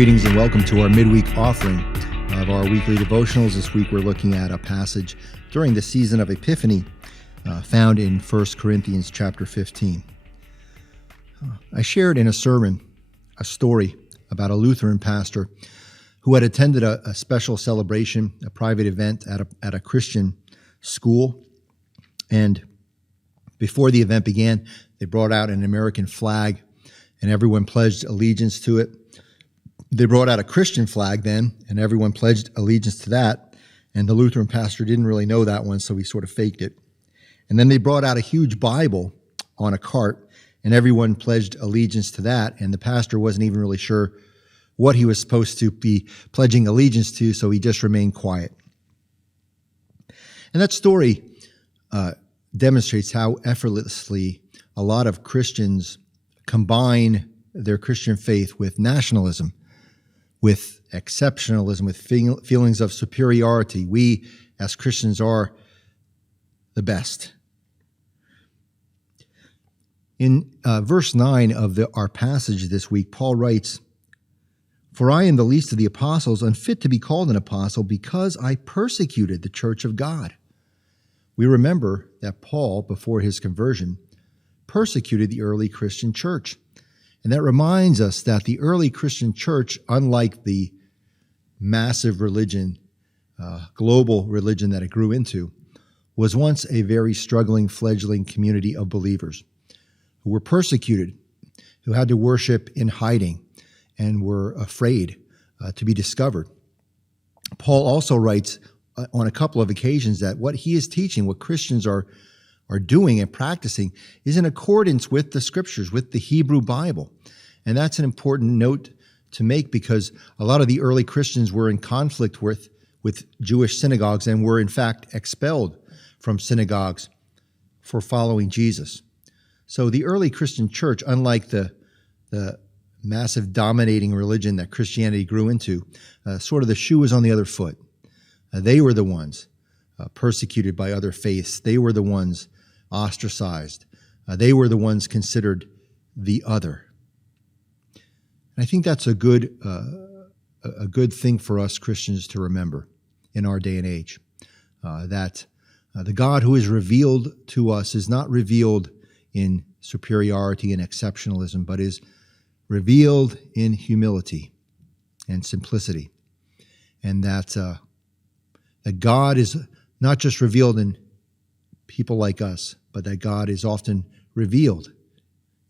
Greetings and welcome to our midweek offering of our weekly devotionals. This week we're looking at a passage during the season of Epiphany found in 1 Corinthians chapter 15. I shared in a sermon a story about a Lutheran pastor who had attended a special celebration, a private event at a Christian school. And before the event began, they brought out an American flag and everyone pledged allegiance to it. They brought out a Christian flag then, and everyone pledged allegiance to that. And the Lutheran pastor didn't really know that one, so he sort of faked it. And then they brought out a huge Bible on a cart, and everyone pledged allegiance to that. And the pastor wasn't even really sure what he was supposed to be pledging allegiance to, so he just remained quiet. And that story demonstrates how effortlessly a lot of Christians combine their Christian faith with nationalism, with exceptionalism, with feelings of superiority. We, as Christians, are the best. In verse 9 of our passage this week, Paul writes, "For I am the least of the apostles, unfit to be called an apostle, because I persecuted the church of God." We remember that Paul, before his conversion, persecuted the early Christian church. And that reminds us that the early Christian church, unlike the massive religion, global religion that it grew into, was once a very struggling, fledgling community of believers who were persecuted, who had to worship in hiding and were afraid to be discovered. Paul also writes on a couple of occasions that what he is teaching, what Christians are doing and practicing, is in accordance with the scriptures, with the Hebrew Bible. And that's an important note to make, because a lot of the early Christians were in conflict with Jewish synagogues and were in fact expelled from synagogues for following Jesus. So the early Christian church, unlike the massive dominating religion that Christianity grew into, sort of the shoe was on the other foot. They were the ones persecuted by other faiths. They were the ones ostracized. They were the ones considered the other. And I think that's a good thing for us Christians to remember in our day and age, that the God who is revealed to us is not revealed in superiority and exceptionalism, but is revealed in humility and simplicity. And that God is not just revealed in people like us, but that God is often revealed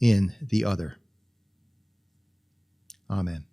in the other. Amen.